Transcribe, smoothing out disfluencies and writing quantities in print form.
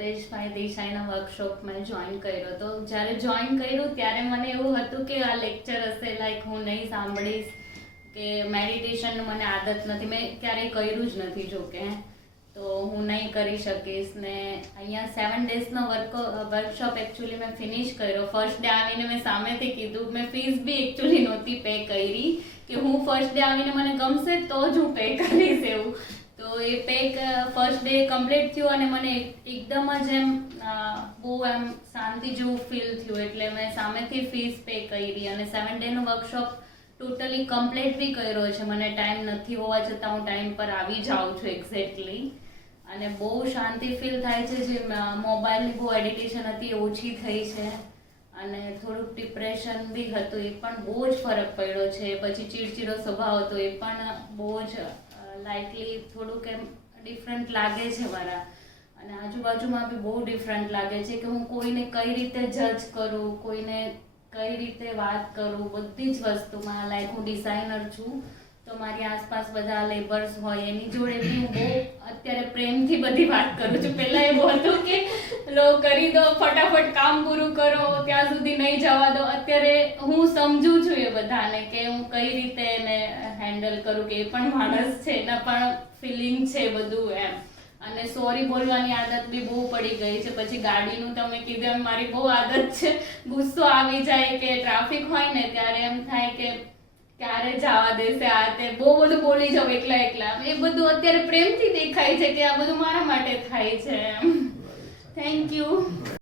અલ્પેશભાઈ દેસાઈના workshop મેં join કર્યો હતો. જ્યારે જોઈન કર્યું ત્યારે મને એવું હતું કે આ લેક્ચર હશે લાઈક હું નહીં સાંભળીશ, કે મેડિટેશનનું મને આદત નથી, મેં ક્યારેય કર્યું જ નથી જોકે, તો હું નહીં કરી શકીશ. ને અહીંયા 7 ડેઝનો વર્કશોપ એકચ્યુઅલી મેં ફિનિશ કર્યો. ફર્સ્ટ ડે આવીને મેં સામેથી કીધું, મેં ફીસ બી એકચ્યુઅલી નહોતી પે કરી કે હું ફર્સ્ટ ડે આવીને મને ગમશે તો જ હું પે કરીશ એવું. તો એ પેક ફર્સ્ટ ડે કમ્પ્લીટ થયું અને મને એકદમ જ એમ બહુ એમ શાંતિ જેવું ફીલ થયું, એટલે મેં સામેથી ફીસ પે કરી અને 7 ડેનો વર્કશોપ ટોટલી કમ્પ્લીટ બી કર્યો છે. મને ટાઈમ નથી હોવા છતાં હું ટાઈમ પર આવી જાઉં છું એક્ઝેક્ટલી, અને બહુ શાંતિ ફીલ થાય છે. જે મોબાઈલની બહુ એડિટેશન હતી એ ઓછી થઈ છે, અને થોડુંક ડિપ્રેશન બી હતું એ પણ બહુ જ ફરક પડ્યો છે. પછી ચીડચીડો સ્વભાવ હતો એ પણ બહુ જ લાઇકલી થોડુંક એમ ડિફરન્ટ લાગે છે મારા, અને આજુબાજુમાં બી બહુ ડિફરન્ટ લાગે છે કે હું કોઈને કઈ રીતે જજ કરું, કોઈને કઈ રીતે વાત કરું, બધી જ વસ્તુમાં. લાઈક હું ડિઝાઇનર છું તો મારી આસપાસ બધા લેબર્સ હોય એની જોડે બી હું બહુ અત્યારે પ્રેમથી બધી વાત કરું છું. પહેલાં એવું હતું કે લો કરી દો, ફટાફટ કામ પૂરું કરો, ત્યાં સુધી નહીં જવા દો. અત્યારે હું સમજું છું એ બધાને કે હું કઈ રીતે એને હેન્ડલ કરું, કે એ પણ માણસ છે, એના પણ ફિલિંગ છે બધું એમ. અને સોરી બોલવાની આદત બી બહુ પડી ગઈ છે. પછી ગાડીનું તમે કીધું એમ મારી બહુ આદત છે, ગુસ્સો આવી જાય કે ટ્રાફિક હોય ને ત્યારે એમ થાય કે ક્યારે જવા દેશે આ તે, બહુ બધું બોલી જાવ એકલા. એ બધું અત્યારે પ્રેમથી દેખાય છે કે આ બધું મારા માટે થાય છે એમ. Thank you.